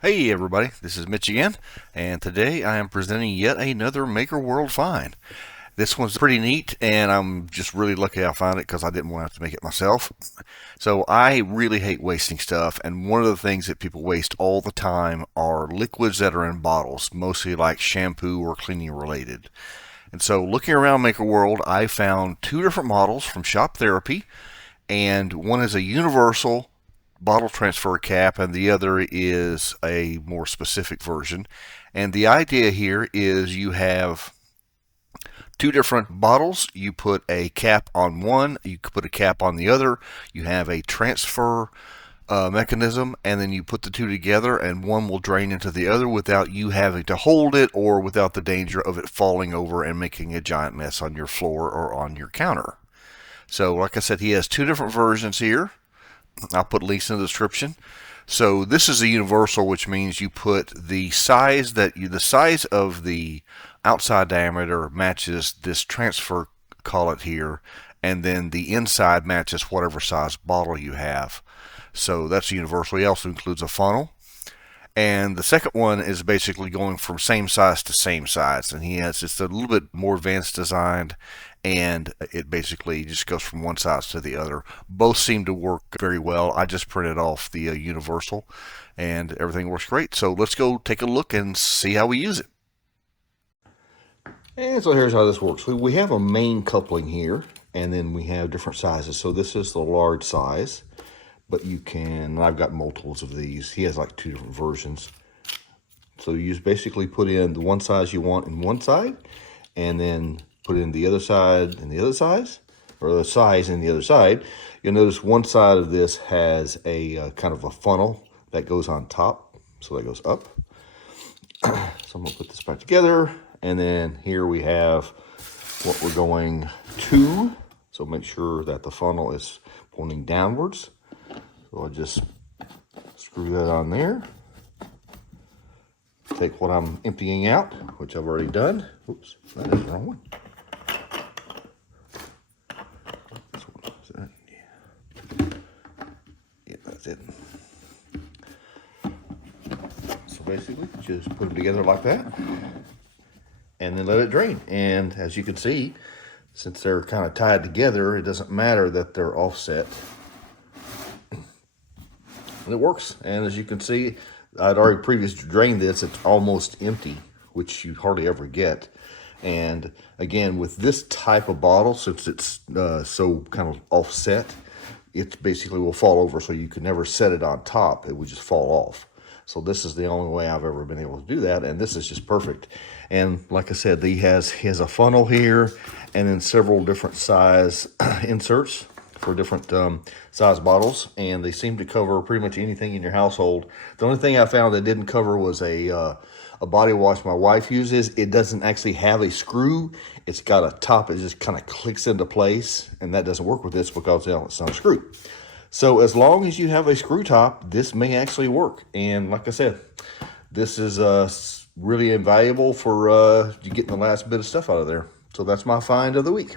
Hey everybody, this is Mitch again, and today I am presenting yet another Maker World find. This one's pretty neat, and I'm just really lucky I found it because I didn't want to have to make it myself. So I really hate wasting stuff, and one of the things that people waste all the time are liquids that are in bottles, mostly like shampoo or cleaning related. And so looking around Maker World, I found two different models from Shop Therapy, and one is a universal bottle transfer cap, and the other is a more specific version. And the idea here is you have two different bottles. You put a cap on one, you put a cap on the other. You have a transfer mechanism, and then you put the two together, and one will drain into the other without you having to hold it or without the danger of it falling over and making a giant mess on your floor or on your counter. So, like I said, he has two different versions here. I'll put links in the description. So this is a universal, which means you put the size of the outside diameter matches this transfer collet here, and then the inside matches whatever size bottle you have. So that's universal. He also includes a funnel. And the second one is basically going from same size to same size, and he has just a little bit more advanced designed, and it basically just goes from one size to the other. Both seem to work very well. I just printed off the universal, and everything works great. So let's go take a look and see how we use it. And so here's how this works. We have a main coupling here, and then we have different sizes. So this is the large size. But you can, I've got multiples of these. He has like two different versions. So you just basically put in the one size you want in one side, and then put in the other side in the other size, or the size in the other side. You'll notice one side of this has a kind of a funnel that goes on top. So that goes up. So I'm gonna put this back together. And then here we have what we're going to. So make sure that the funnel is pointing downwards. So I'll just screw that on there. Take what I'm emptying out, which I've already done. Oops, that is the wrong one. This one, is that? Yeah. Yeah, that's it. So basically, just put them together like that, and then let it drain. And as you can see, since they're kind of tied together, it doesn't matter that they're offset. And it works. And as you can see, I'd already previously drained this. It's almost empty, which you hardly ever get. And again, with this type of bottle, since it's so kind of offset, it basically will fall over, so you can never set it on top. It would just fall off. So this is the only way I've ever been able to do that, and this is just perfect. And like I said, he has a funnel here, and then several different size inserts for different size bottles, and they seem to cover pretty much anything in your household. The only thing I found that didn't cover was a body wash my wife uses. It doesn't actually have a screw. It's got a top. It just kind of clicks into place, and that doesn't work with this because it's not a screw. So as long as you have a screw top, this may actually work. And like I said, this is really invaluable for you getting the last bit of stuff out of there. So that's my find of the week.